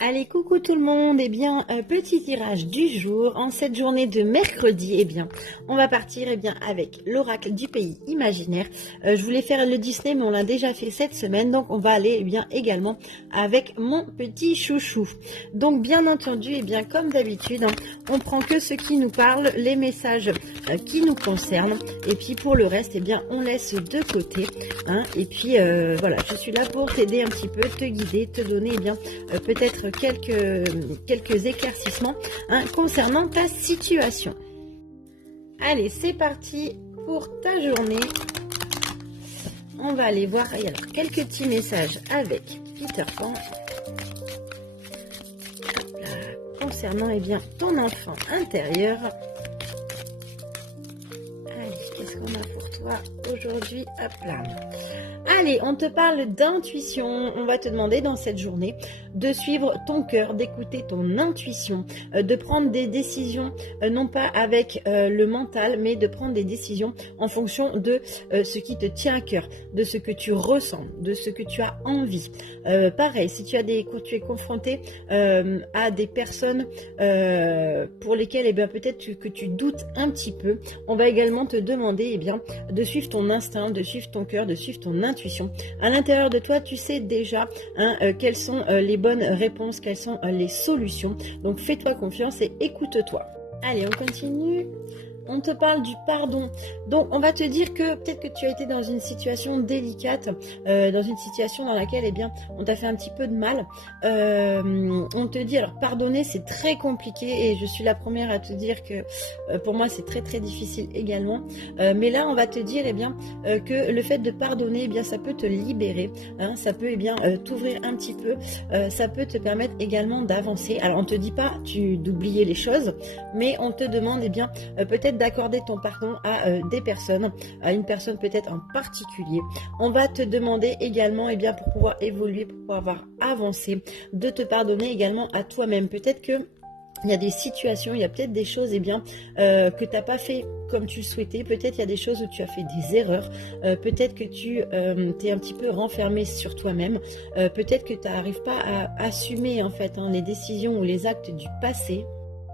Allez, coucou tout le monde, petit tirage du jour, en cette journée de mercredi, on va partir, avec l'oracle du pays imaginaire. Je voulais faire le Disney, mais on l'a déjà fait cette semaine, donc on va aller, également avec mon petit chouchou. Donc, bien entendu, comme d'habitude, on prend que ce qui nous parle, les messages qui nous concernent, et puis pour le reste, on laisse de côté, et puis, voilà, je suis là pour t'aider un petit peu, te guider, te donner, peut-être quelques éclaircissements concernant ta situation. Allez, c'est parti pour ta journée. On va aller voir quelques petits messages avec Peter Pan concernant ton enfant intérieur. Allez, qu'est-ce qu'on a pour toi aujourd'hui? Hop là. Allez, on te parle d'intuition. On va te demander dans cette journée de suivre ton cœur, d'écouter ton intuition, de prendre des décisions, non pas avec le mental, mais de prendre des décisions en fonction de ce qui te tient à cœur, de ce que tu ressens, de ce que tu as envie. Pareil, si tu es confronté à des personnes pour lesquelles peut-être que tu doutes un petit peu, on va également te demander de suivre ton instinct, de suivre ton cœur, de suivre ton intuition. À l'intérieur de toi, tu sais déjà quelles sont les bonnes réponses, quelles sont les solutions. Donc fais-toi confiance et écoute-toi. Allez, on continue. On te parle du pardon. Donc, on va te dire que peut-être que tu as été dans une situation délicate, dans une situation dans laquelle, on t'a fait un petit peu de mal. On te dit, alors, pardonner, c'est très compliqué et je suis la première à te dire que pour moi, c'est très, très difficile également. Mais là, on va te dire, que le fait de pardonner, ça peut te libérer. Ça peut, t'ouvrir un petit peu. Ça peut te permettre également d'avancer. Alors, on te dit pas d'oublier les choses, mais on te demande, peut-être d'accorder ton pardon à des personnes, à une personne peut-être en particulier. On va te demander également, pour pouvoir évoluer, pour pouvoir avancer, de te pardonner également à toi-même. Peut-être que il y a des situations, il y a peut-être des choses que tu n'as pas fait comme tu le souhaitais. Peut-être il y a des choses où tu as fait des erreurs. Peut-être que tu t'es un petit peu renfermé sur toi-même. Peut-être que tu n'arrives pas à assumer les décisions ou les actes du passé.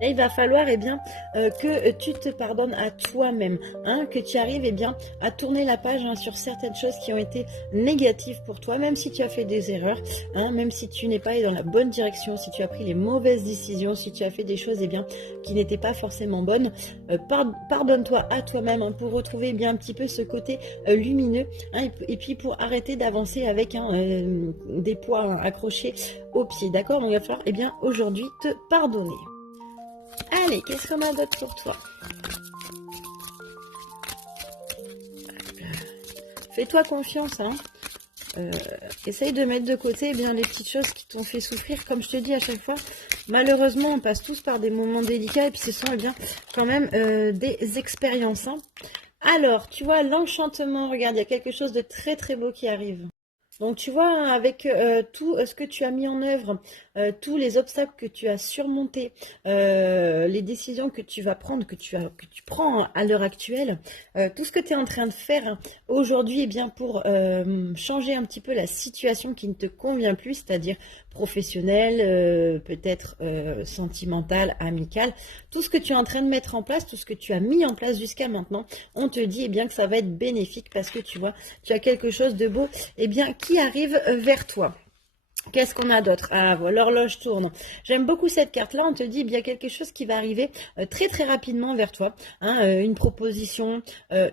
Là, il va falloir que tu te pardonnes à toi-même, que tu arrives à tourner la page sur certaines choses qui ont été négatives pour toi, même si tu as fait des erreurs, même si tu n'es pas allé dans la bonne direction, si tu as pris les mauvaises décisions, si tu as fait des choses qui n'étaient pas forcément bonnes. Pardonne-toi à toi-même pour retrouver un petit peu ce côté lumineux, et puis pour arrêter d'avancer avec des poids accrochés aux pieds, d'accord? Donc il va falloir aujourd'hui te pardonner. Allez, qu'est-ce qu'on a d'autre pour toi? Fais-toi confiance, essaye de mettre de côté les petites choses qui t'ont fait souffrir. Comme je te dis à chaque fois, malheureusement, on passe tous par des moments délicats et puis ce sont quand même des expériences. Alors, tu vois, l'enchantement, regarde, il y a quelque chose de très très beau qui arrive. Donc tu vois, avec tout ce que tu as mis en œuvre, tous les obstacles que tu as surmontés, les décisions que tu vas prendre, que tu prends à l'heure actuelle, tout ce que tu es en train de faire aujourd'hui, pour changer un petit peu la situation qui ne te convient plus, c'est-à-dire professionnelle, peut-être sentimentale, amicale, tout ce que tu es en train de mettre en place, tout ce que tu as mis en place jusqu'à maintenant, on te dit que ça va être bénéfique parce que tu vois, tu as quelque chose de beau qui arrive vers toi. Qu'est-ce qu'on a d'autre? Ah, voilà, l'horloge tourne. J'aime beaucoup cette carte-là. On te dit il y a quelque chose qui va arriver très très rapidement vers toi. Une proposition,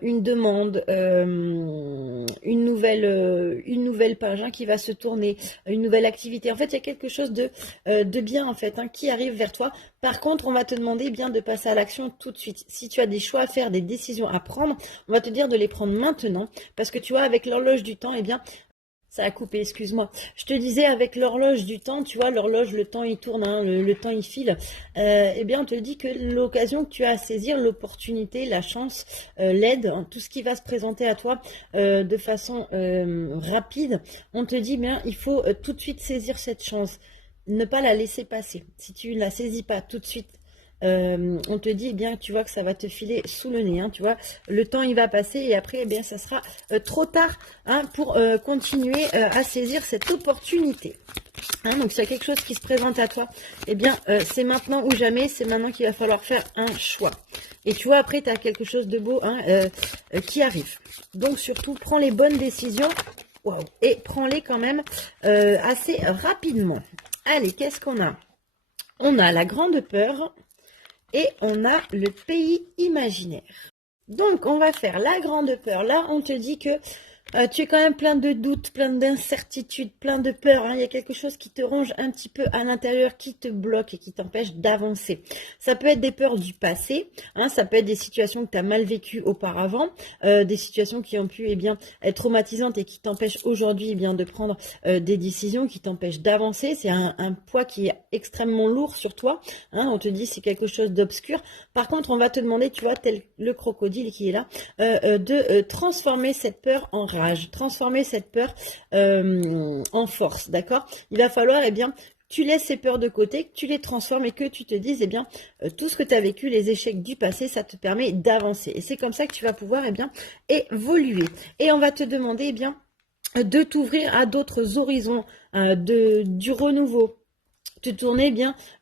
une demande, une nouvelle page qui va se tourner, une nouvelle activité. En fait, il y a quelque chose de bien qui arrive vers toi. Par contre, on va te demander de passer à l'action tout de suite. Si tu as des choix à faire, des décisions à prendre, on va te dire de les prendre maintenant. Parce que tu vois, avec l'horloge du temps, ça a coupé, excuse-moi. Je te disais, avec l'horloge du temps, tu vois, l'horloge, le temps il tourne, le temps il file. On te dit que l'occasion que tu as à saisir, l'opportunité, la chance, l'aide, tout ce qui va se présenter à toi de façon rapide, on te dit, il faut tout de suite saisir cette chance, ne pas la laisser passer. Si tu ne la saisis pas tout de suite, on te dit tu vois que ça va te filer sous le nez, tu vois, le temps il va passer et après ça sera trop tard pour continuer à saisir cette opportunité. Hein, donc s'il y a quelque chose qui se présente à toi, eh bien c'est maintenant ou jamais, c'est maintenant qu'il va falloir faire un choix. Et tu vois, après tu as quelque chose de beau hein, qui arrive. Donc surtout, prends les bonnes décisions. Wow. Et prends-les quand même assez rapidement. Allez, qu'est-ce qu'on a? On a la grande peur et on a le pays imaginaire. Donc, on va faire la grande peur. Là, on te dit que tu es quand même plein de doutes, plein d'incertitudes, plein de peurs. Hein. Il y a quelque chose qui te ronge un petit peu à l'intérieur, qui te bloque et qui t'empêche d'avancer. Ça peut être des peurs du passé, hein, ça peut être des situations que tu as mal vécues auparavant, des situations qui ont pu être traumatisantes et qui t'empêchent aujourd'hui de prendre des décisions, qui t'empêchent d'avancer. C'est un poids qui est extrêmement lourd sur toi. Hein. On te dit c'est quelque chose d'obscur. Par contre, on va te demander, tu vois, tel le crocodile qui est là, de transformer cette peur en rage, transformer cette peur en force, d'accord? Il va falloir, tu laisses ces peurs de côté, que tu les transformes et que tu te dises, tout ce que tu as vécu, les échecs du passé, ça te permet d'avancer. Et c'est comme ça que tu vas pouvoir, évoluer. Et on va te demander, de t'ouvrir à d'autres horizons, du renouveau. Te tourner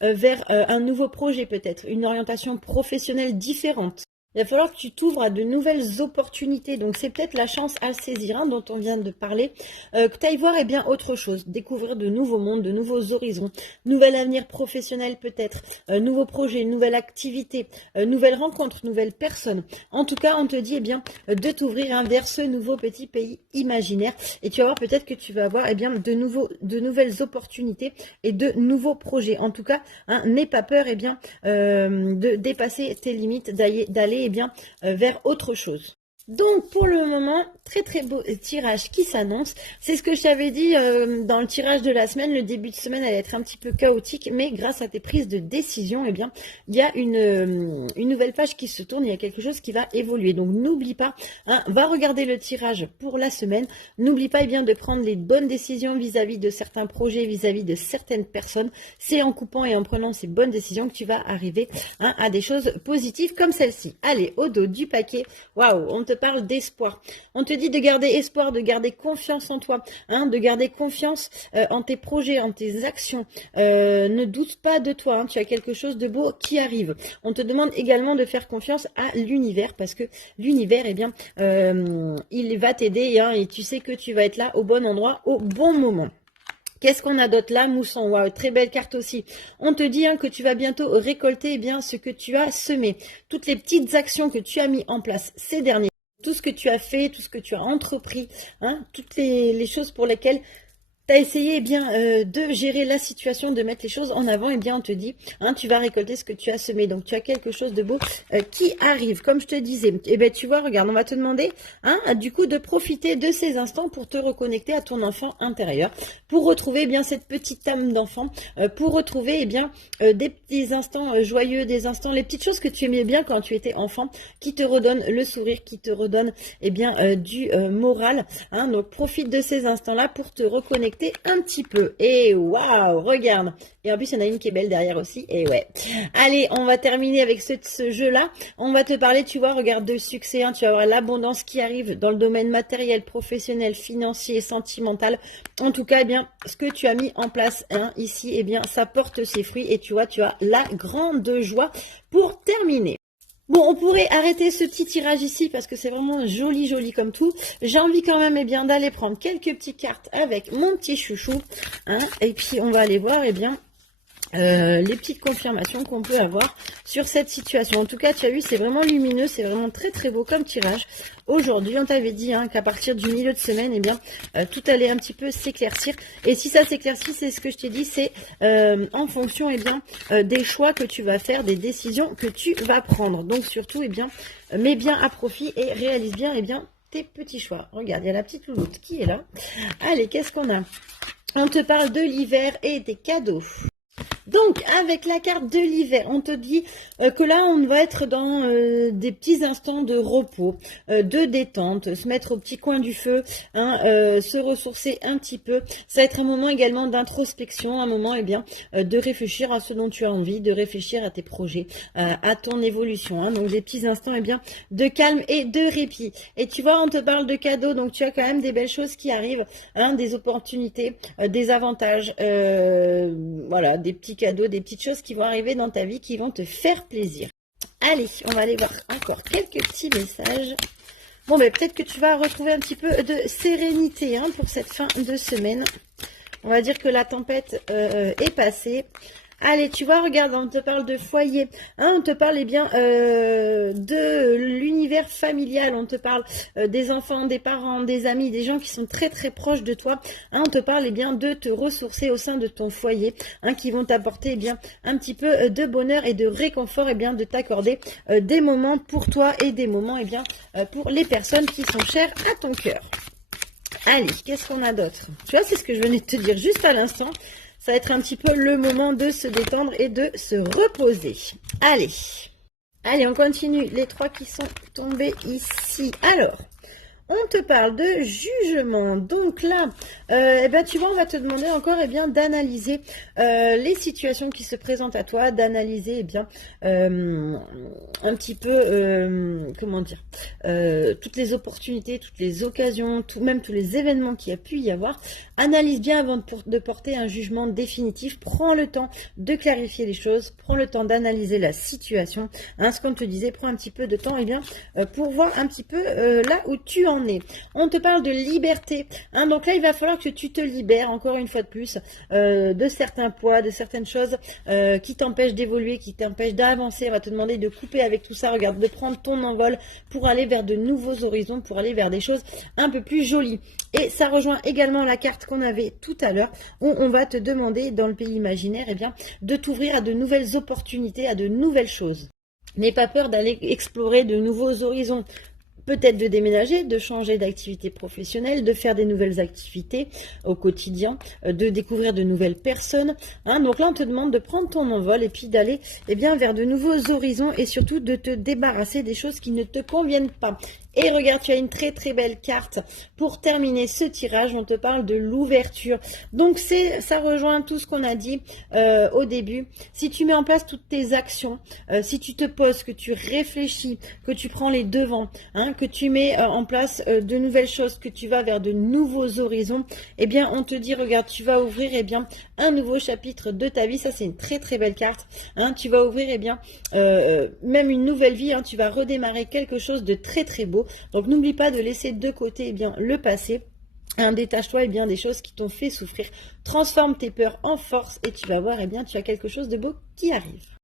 vers un nouveau projet peut-être, une orientation professionnelle différente. Il va falloir que tu t'ouvres à de nouvelles opportunités. Donc, c'est peut-être la chance à saisir dont on vient de parler. Que tu ailles voir autre chose. Découvrir de nouveaux mondes, de nouveaux horizons. Nouvel avenir professionnel peut-être. Nouveaux projets, nouvelle activité. Nouvelles rencontres, nouvelles personnes. En tout cas, on te dit de t'ouvrir vers ce nouveau petit pays imaginaire. Et tu vas voir peut-être que tu vas avoir de nouvelles opportunités et de nouveaux projets. En tout cas, n'aie pas peur de dépasser tes limites, d'aller vers autre chose. Donc pour le moment, très très beau tirage qui s'annonce. C'est ce que je t'avais dit dans le tirage de la semaine. Le début de semaine allait être un petit peu chaotique, mais grâce à tes prises de décision, il y a une nouvelle page qui se tourne, il y a quelque chose qui va évoluer. Donc n'oublie pas, va regarder le tirage pour la semaine. N'oublie pas de prendre les bonnes décisions vis-à-vis de certains projets, vis-à-vis de certaines personnes. C'est en coupant et en prenant ces bonnes décisions que tu vas arriver à des choses positives comme celle-ci. Allez, au dos du paquet, waouh, on te parle d'espoir. On te dit de garder espoir, de garder confiance en toi, de garder confiance en tes projets, en tes actions. Ne doute pas de toi, tu as quelque chose de beau qui arrive. On te demande également de faire confiance à l'univers parce que l'univers, il va t'aider et tu sais que tu vas être là au bon endroit, au bon moment. Qu'est-ce qu'on a d'autre là, Mousson? Waouh, très belle carte aussi. On te dit que tu vas bientôt récolter ce que tu as semé. Toutes les petites actions que tu as mis en place ces derniers. Tout ce que tu as fait, tout ce que tu as entrepris, toutes les choses pour lesquelles tu as essayé de gérer la situation, de mettre les choses en avant, on te dit, tu vas récolter ce que tu as semé. Donc tu as quelque chose de beau qui arrive. Comme je te disais, tu vois, regarde, on va te demander du coup de profiter de ces instants pour te reconnecter à ton enfant intérieur, pour retrouver cette petite âme d'enfant, pour retrouver des petits instants joyeux, des instants, les petites choses que tu aimais bien quand tu étais enfant, qui te redonnent le sourire, qui te redonnent du moral. Donc profite de ces instants-là pour te reconnecter un petit peu. Et waouh, regarde. Et en plus, il y en a une qui est belle derrière aussi. Et ouais. Allez, on va terminer avec ce jeu-là. On va te parler, tu vois, regarde, de succès. Tu vas avoir l'abondance qui arrive dans le domaine matériel, professionnel, financier, sentimental. En tout cas, ce que tu as mis en place ici, ça porte ses fruits. Et tu vois, tu as la grande joie pour terminer. Bon, on pourrait arrêter ce petit tirage ici parce que c'est vraiment joli, joli comme tout. J'ai envie quand même d'aller prendre quelques petites cartes avec mon petit chouchou. Et puis, on va aller voir, les petites confirmations qu'on peut avoir sur cette situation. En tout cas, tu as vu, c'est vraiment lumineux, c'est vraiment très, très beau comme tirage. Aujourd'hui, on t'avait dit qu'à partir du milieu de semaine, tout allait un petit peu s'éclaircir. Et si ça s'éclaircit, c'est ce que je t'ai dit, c'est en fonction des choix que tu vas faire, des décisions que tu vas prendre. Donc surtout, mets bien à profit et réalise bien tes petits choix. Regarde, il y a la petite louloute qui est là. Allez, qu'est-ce qu'on a? On te parle de l'hiver et des cadeaux. Donc, avec la carte de l'hiver, on te dit que là, on va être dans des petits instants de repos, de détente, se mettre au petit coin du feu, hein, se ressourcer un petit peu. Ça va être un moment également d'introspection, un moment de réfléchir à ce dont tu as envie, de réfléchir à tes projets, à ton évolution. Hein. Donc, des petits instants de calme et de répit. Et tu vois, on te parle de cadeaux, donc tu as quand même des belles choses qui arrivent, hein, des opportunités, des avantages, voilà, des petits cadeaux, des petites choses qui vont arriver dans ta vie qui vont te faire plaisir. Allez, on va aller voir encore quelques petits messages. Bon, ben peut-être que tu vas retrouver un petit peu de sérénité, hein, pour cette fin de semaine. On va dire que la tempête est passée. Allez, tu vois, regarde, on te parle de foyer, hein, on te parle de l'univers familial, on te parle des enfants, des parents, des amis, des gens qui sont très très proches de toi, hein, on te parle de te ressourcer au sein de ton foyer, hein, qui vont t'apporter un petit peu de bonheur et de réconfort, de t'accorder des moments pour toi et des moments pour les personnes qui sont chères à ton cœur. Allez, qu'est-ce qu'on a d'autre? Tu vois, c'est ce que je venais de te dire juste à l'instant. Ça va être un petit peu le moment de se détendre et de se reposer. Allez, on continue. Les 3 qui sont tombés ici. Alors, on te parle de jugement. Donc là, tu vois, on va te demander encore d'analyser les situations qui se présentent à toi, d'analyser un petit peu, comment dire, toutes les opportunités, toutes les occasions, même tous les événements qu'il y a pu y avoir. Analyse bien avant de porter un jugement définitif. Prends le temps de clarifier les choses, prends le temps d'analyser la situation. Hein, ce qu'on te disait, prends un petit peu de temps pour voir un petit peu là où tu en es. On te parle de liberté. Hein, donc là, il va falloir que tu te libères, encore une fois de plus, de certains poids, de certaines choses qui t'empêchent d'évoluer, qui t'empêchent d'avancer. On va te demander de couper avec tout ça. Regarde, de prendre ton envol pour aller vers de nouveaux horizons, pour aller vers des choses un peu plus jolies. Et ça rejoint également la carte qu'on avait tout à l'heure, où on va te demander, dans le pays imaginaire, de t'ouvrir à de nouvelles opportunités, à de nouvelles choses. N'aie pas peur d'aller explorer de nouveaux horizons. Peut-être de déménager, de changer d'activité professionnelle, de faire des nouvelles activités au quotidien, de découvrir de nouvelles personnes. Hein. Donc là, on te demande de prendre ton envol et puis d'aller vers de nouveaux horizons et surtout de te débarrasser des choses qui ne te conviennent pas. Et regarde, tu as une très très belle carte pour terminer ce tirage. On te parle de l'ouverture. Donc ça rejoint tout ce qu'on a dit au début. Si tu mets en place toutes tes actions, si tu te poses, que tu réfléchis, que tu prends les devants, hein, que tu mets en place de nouvelles choses, que tu vas vers de nouveaux horizons, on te dit, regarde, tu vas ouvrir un nouveau chapitre de ta vie. Ça, c'est une très très belle carte. Hein. Tu vas ouvrir même une nouvelle vie. Hein. Tu vas redémarrer quelque chose de très très beau. Donc n'oublie pas de laisser de côté le passé. Détache-toi des choses qui t'ont fait souffrir. Transforme tes peurs en force et tu vas voir tu as quelque chose de beau qui arrive.